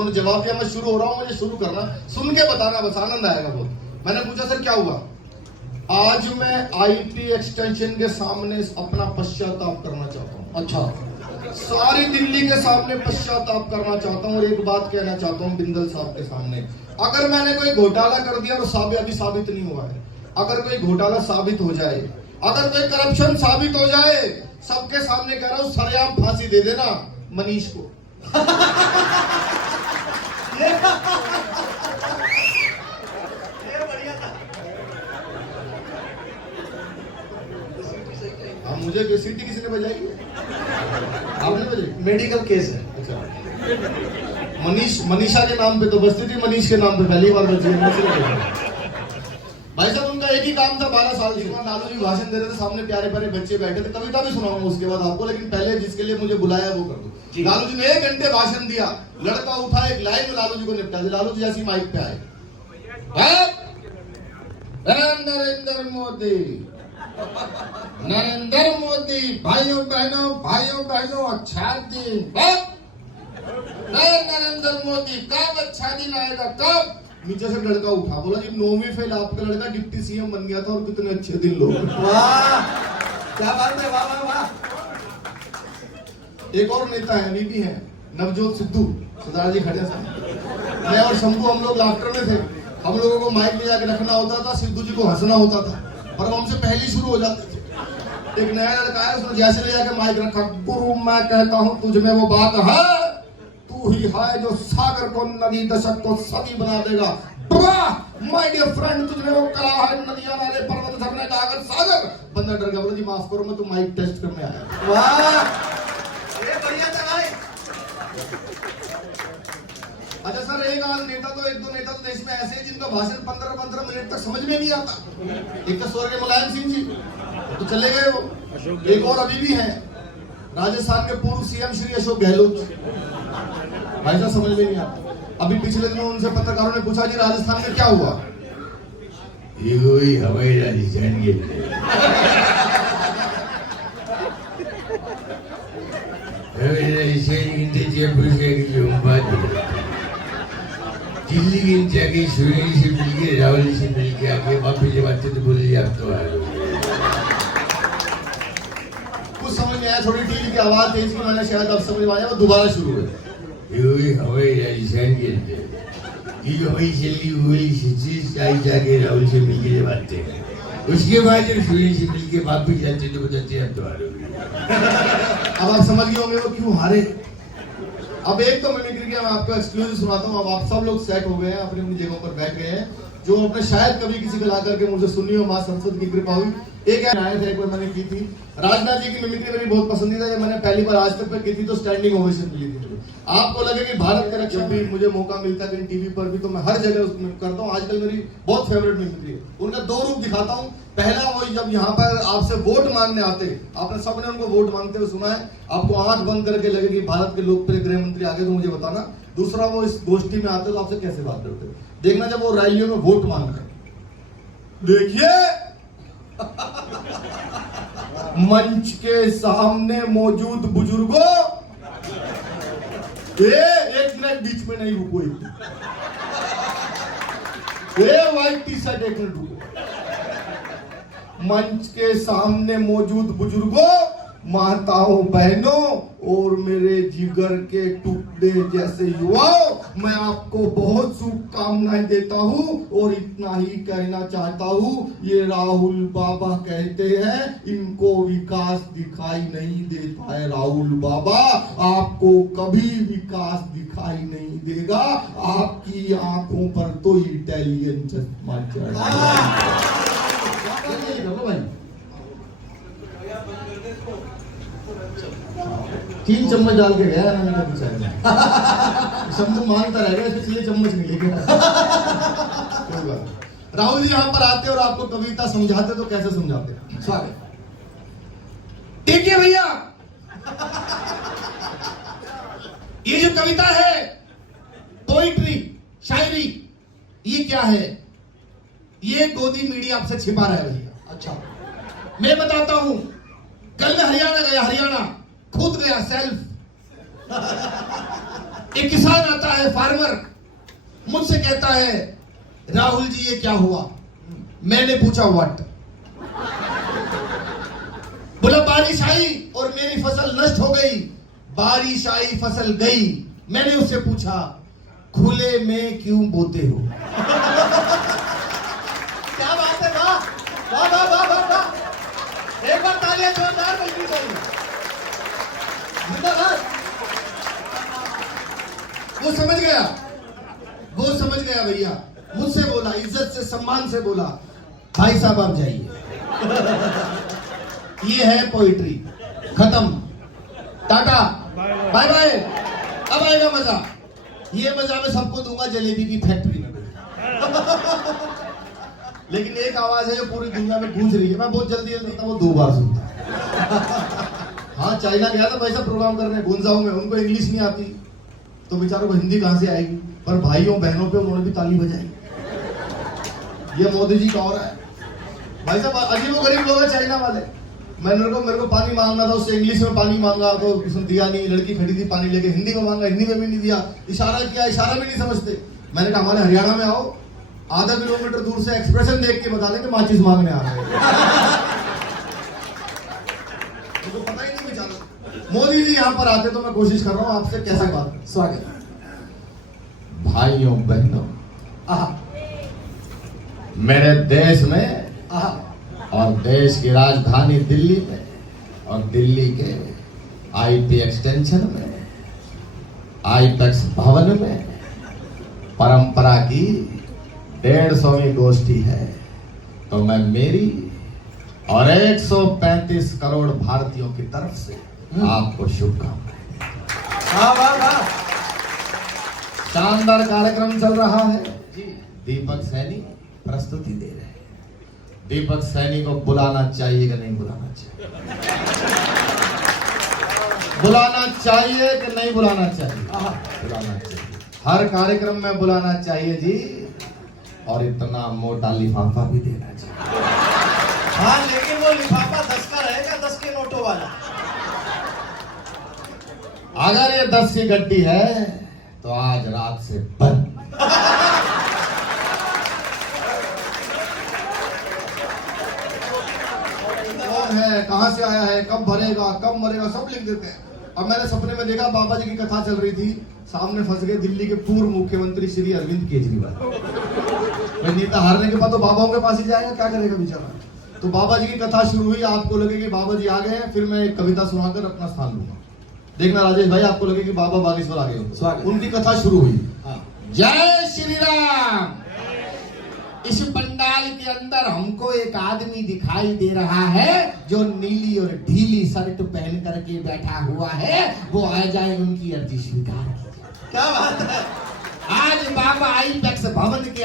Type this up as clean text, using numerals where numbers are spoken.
उन्होंने जवाब दिया मैं शुरू हो रहा हूँ, मुझे शुरू करना, सुन के बताना, बस आनंद आएगा बहुत। मैंने पूछा सर क्या हुआ? आज मैं आईटी एक्सटेंशन के सामने अपना पश्चाताप करना चाहता हूँ। अच्छा, सारी दिल्ली के सामने पश्चाताप करना चाहता हूँ और एक बात कहना चाहता हूँ बिंदल साहब के सामने, अगर मैंने कोई घोटाला कर दिया तो अभी साबित नहीं हुआ है, अगर कोई घोटाला साबित हो जाए, अगर कोई करप्शन साबित हो जाए, सबके सामने कह रहा हूँ सरेआम फांसी दे देना मनीष को। अब मुझे सीटी किसी ने बजाई है? आपने बजाई? मेडिकल केस है। अच्छा, मनीषा के नाम पे तो बजती थी, मनीष के नाम पे पहली बार बजी है। भाई साहब उनका एक ही काम था 12 साल से, लालू जी भाषण दे रहे थे, सामने प्यारे प्यारे बच्चे बैठे थे, कविता भी सुनाऊंगा उसके बाद आपको, लेकिन पहले जिसके लिए मुझे बुलाया वो कर दो। लालू जी ने 1 घंटे भाषण दिया, लड़का उठा एक लाइन में लालू जी को निपटा दिया। लालू जी जैसी माइक पे आए, नरेंद्र मोदी, नरेंद्र मोदी, भाइयों बहनों अच्छा दिन, नरेंद्र मोदी कब अच्छा दिन आएगा कब? नीचे से लड़का उठा, बोला जी 9वीं फेल आपका लड़का डिप्टी सीएम बन गया था और कितने अच्छे दिन लोग। वाह क्या बात है, वाह वाह वाह। एक और नेता है, अभी भी है, नवजोत सिद्धू, सरदार जी खड़े साहब, मैं और शंभू हम लोग लाफ्टर में थे, हम लोगों को माइक ले जाके रखना होता था, सिद्धू जी को हंसना होता था, पर हमसे पहले शुरू हो जाते थे। एक नया लड़का है, उसने जैसे ले जाके माइक रखा, गुरु मैं कहता हूँ तुझ में वो बात है, तू ही है जो सागर को नदी, दशक को सदी बना देगा। माय डियर फ्रेंड, तुझने वो कला है, नदियां नाले पर्वत झरने का अगर सागर। बंदा डर गया, बोला जी माफ करो मैं तो माइक टेस्ट करने आया। वाह ये बढ़िया था भाई। अच्छा सर, एक दो नेता तो देश में ऐसे हैं जिनका भाषण 15-15 मिनट तक समझ में नहीं आता। एक तो स्वर्गीय मुलायम सिंह जी तो चले गए वो, एक और अभी भी हैं, राजस्थान के पूर्व सीएम श्री अशोक गहलोत, भाई साहब समझ में नहीं आता। अभी पिछले दिनों उनसे पत्रकारों ने पूछा जी राजस्थान में क्या हुआ? ये कोई हवाई राजस्थान के दिल्ली की जाके सुरेश से मिलके राहुल से मिलके आके वापस जब आते तो बोले आप तो आ गए। कुछ समझ में आया, थोड़ी टीवी की आवाज तेज की, मैंने शायद अब समझ में आया, वो दोबारा शुरू हुई। ये हवाई राजस्थान के ये जो हवाई चली हुई जाके राहुल से मिलके जब आते हैं, उसके बाद जब सुरेश से मिलके वापस जाते तो बताते अब तो हारोगे। अब आप समझ गए होंगे वो क्यों हारे। अब एक तो मिमिक्री किया, मैं आपको एक्सक्लूसिव सुनाता हूँ। अब आप सब लोग सेट हो गए हैं, अपनी अपनी जगहों पर बैठ गए हैं, जो अपने शायद कभी किसी को ला करके मुझे सुनी हो, मां सरस्वती की कृपा हुई। एक आए थे, एक बार मैंने की थी, राजनाथ जी की मिमिक्री मेरी बहुत पसंदीदा है, मैंने पहली बार आज तक पे की थी तो स्टैंडिंग ओवेशन मिली थी। आपको लगे कि भारत के रक्षा भी मुझे मौका मिलता है कहीं टीवी पर भी, तो मैं हर जगह उसमें करता हूँ। आजकल मेरी बहुत फेवरेट मिमिक्री है, उनका 2 रूप दिखाता हूँ। पहला वो जब यहाँ पर आपसे वोट मांगने आते, आपने सबने उनको वोट मांगते हुए सुना है, आपको आंख बंद करके लगे कि भारत के लोकप्रिय गृह मंत्री आगे तो मुझे बताना। दूसरा वो इस गोष्ठी में आते तो आपसे कैसे बात करते, देखना जब वो रैलियों में वोट मांगते, देखिए मंच के सामने मौजूद बुजुर्गों, एक मिनट बीच में नहीं रुको, व्हाइट टी शर्ट एक मिनट रुको। मंच के सामने मौजूद बुजुर्गों, माताओं, बहनों और मेरे जिगर के टुकड़े जैसे युवाओं, मैं आपको बहुत शुभकामनाएं देता हूं और इतना ही कहना चाहता हूं, ये राहुल बाबा कहते हैं इनको विकास दिखाई नहीं देता है। राहुल बाबा आपको कभी विकास दिखाई नहीं देगा, आपकी आंखों पर तो इटालियन चश्मा चढ़ा। 3 चम्मच डाल के गया ना मेरे बेचारे, शंभू मांगता रह गया, इसलिए चम्मच नहीं लेके। राहुल जी यहाँ पर आते और आपको कविता समझाते तो कैसे समझाते? स्वागत। ठीक है भैया, ये जो कविता है, पोइट्री, शायरी, ये क्या है? ये गोदी मीडिया आपसे छिपा रहा है भैया। अच्छा, मैं बताता हूं। कल मैं हरियाणा गया, हरियाणा खुद गया सेल्फ। एक किसान आता है, फार्मर, मुझसे कहता है राहुल जी ये क्या हुआ? मैंने पूछा व्हाट? बोला बारिश आई और मेरी फसल नष्ट हो गई। बारिश आई, फसल गई। मैंने उससे पूछा खुले में क्यों बोते हो? क्या बात है, वाह वाह वाह वाह वाह वाह। एक बार तालियां जोरदार मिलनी चाहिए। जिंदाबाद। वो समझ गया, वो समझ गया भैया। मुझसे बोला, इज्जत से सम्मान से बोला, भाई साहब आप जाइए, ये है पोइट्री, खत्म, टाटा, बाय बाय। अब आएगा मजा। ये मजा मैं सबको दूंगा जलेबी की फैक्ट्री में। लेकिन एक आवाज है जो पूरी दुनिया में गूंज रही है, मैं बहुत जल्दी सुनता हूँ, 2 बार सुनता। हाँ, चाइना गया था वैसा प्रोग्राम करने, गुंजाओं में, उनको इंग्लिश नहीं आती तो बेचारों को हिंदी कहां से आएगी, पर भाइयों बहनों पे उन्होंने भी ताली बजाई। ये मोदी जी का और है भाई साहब, अजीब गरीब लोग हैं चाइना वाले। मेरे को पानी मांगना था, उससे इंग्लिश में पानी मांगा तो उसने दिया नहीं। लड़की खड़ी थी पानी लेके, हिंदी में मांगा, हिंदी में भी नहीं दिया। इशारा किया, इशारा भी नहीं समझते। मैंने कहा हमारे हरियाणा में आओ, आधा किलोमीटर दूर से एक्सप्रेशन देख के बता दें कि माचिस मांगने आ रहे हैं। तो पता ही नहीं बेचारा। मोदी जी यहाँ पर आते तो मैं कोशिश कर रहा हूँ आपसे, कैसा बात, स्वागत। भाइयों बहनों, मेरे देश में और देश की राजधानी दिल्ली में और दिल्ली के आईपी एक्सटेंशन में, आईपेक्स भवन में परंपरा की 150वीं गोष्ठी है। तो मैं मेरी और 135 करोड़ भारतीयों की तरफ से आपको शुभकामनाएं। वाह वाह वाह। शानदार कार्यक्रम चल रहा है जी। दीपक सैनी प्रस्तुति दे रहे हैं। दीपक सैनी को बुलाना चाहिए कि नहीं बुलाना चाहिए? बुलाना चाहिए कि नहीं बुलाना चाहिए? बुलाना चाहिए। हर कार्यक्रम में बुलाना चाहिए जी। और इतना मोटा लिफाफा भी देना चाहिए। हाँ, लेकिन वो लिफाफा 10 का रहेगा, 10 के नोटों वाला। अगर ये 10 की गड्डी है तो आज रात से बंद। कौन है, कहां से आया है, कब भरेगा, कब मरेगा, सब लिख देते हैं। अब मैंने सपने में देखा बाबा जी की कथा चल रही थी, सामने फंस गए दिल्ली के पूर्व मुख्यमंत्री श्री अरविंद केजरीवाल। नेता हारने के बाद तो बाबाओं के पास ही जाएगा, क्या करेगा बेचारा। तो बाबा जी की कथा शुरू हुई, आपको लगे कि बाबा जी आ गए हैं, फिर मैं एक कविता सुनाकर अपना स्थान लूंगा। देखना राजेश भाई, आपको लगे कि बाबा बागेश्वर आ गए। उनकी कथा शुरू हुई। जय श्री राम। इस पंडाल के अंदर हमको एक आदमी दिखाई दे रहा है जो नीली और ढीली शर्ट पहन करके बैठा हुआ है। वो आ जाए, उनकी अर्जी स्वीकार कीजिए। क्या बात है। आज बाबा आईपेक्स भवन के